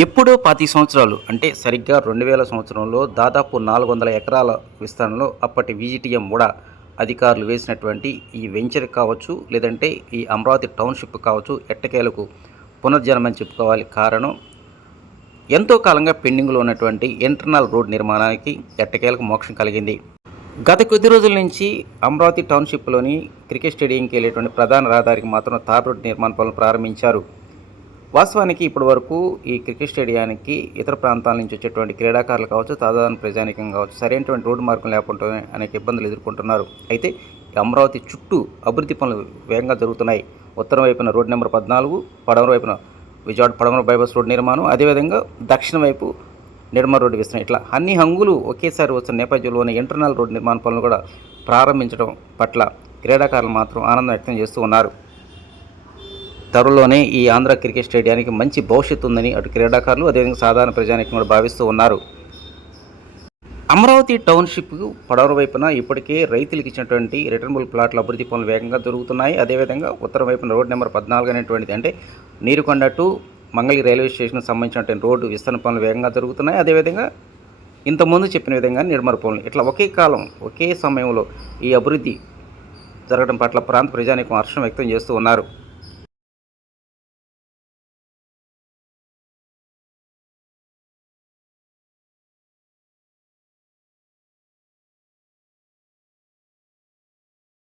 ఎప్పుడో 25 సంవత్సరాలు అంటే సరిగ్గా 2000 సంవత్సరంలో దాదాపు 400 ఎకరాల విస్తరణలో అప్పటి విజిటిఎం కూడా అధికారులు వేసినటువంటి ఈ వెంచర్ కావచ్చు, లేదంటే ఈ అమరావతి టౌన్షిప్ కావచ్చు, ఎట్టకేలకు పునర్జన్మని చెప్పుకోవాలి. కారణం ఎంతో కాలంగా పెండింగ్లో ఉన్నటువంటి ఇంటర్నల్ రోడ్ నిర్మాణానికి ఎట్టకేలకు మోక్షం కలిగింది. గత కొద్ది రోజుల నుంచి అమరావతి టౌన్షిప్లోని క్రికెట్ స్టేడియంకి వెళ్ళేటువంటి ప్రధాన రహదారికి మాత్రం తార్ రోడ్ నిర్మాణ పనులు ప్రారంభించారు. వాస్తవానికి ఇప్పటి వరకు ఈ క్రికెట్ స్టేడియానికి ఇతర ప్రాంతాల నుంచి వచ్చేటువంటి క్రీడాకారులు కావచ్చు, సాధారణ ప్రజానికం కావచ్చు, సరైనటువంటి రోడ్డు మార్గం లేకుండా అనేక ఇబ్బందులు ఎదుర్కొంటున్నారు. అయితే అమరావతి చుట్టూ అభివృద్ధి పనులు వేగంగా జరుగుతున్నాయి. ఉత్తరం వైపున రోడ్ నెంబర్ 14, పడమర వైపున విజయవాడ పడమర బైపాస్ రోడ్డు నిర్మాణం, అదేవిధంగా దక్షిణ వైపు నిర్మల్ రోడ్డు విస్తరణ, ఇట్లా అన్ని హంగులు ఒకేసారి వస్తున్న నేపథ్యంలోనే ఇంటర్నల్ రోడ్డు నిర్మాణ పనులు కూడా ప్రారంభించడం పట్ల క్రీడాకారులు మాత్రం ఆనందం వ్యక్తం చేస్తూ ఉన్నారు. త్వరలోనే ఈ ఆంధ్ర క్రికెట్ స్టేడియానికి మంచి భవిష్యత్తు ఉందని అటు క్రీడాకారులు, అదేవిధంగా సాధారణ ప్రజానికం కూడా భావిస్తూ ఉన్నారు. అమరావతి టౌన్షిప్ పడమర వైపున ఇప్పటికే రైతులకు ఇచ్చినటువంటి రిటర్నబుల్ ప్లాట్ల అభివృద్ధి పనులు వేగంగా జరుగుతున్నాయి. అదేవిధంగా ఉత్తర వైపున రోడ్ నెంబర్ 14 అనేటువంటిది అంటే నీరుకొండ టు మంగళగిరి రైల్వే స్టేషన్కి సంబంధించినటువంటి రోడ్డు విస్తరణ పనులు వేగంగా జరుగుతున్నాయి. అదేవిధంగా ఇంతకుముందు చెప్పిన విధంగా నిర్మాణ పనులు, ఇట్లా ఒకే కాలం ఒకే సమయంలో ఈ అభివృద్ధి జరగడం పట్ల ప్రాంత ప్రజానికం హర్షం వ్యక్తం చేస్తూ ఉన్నారు.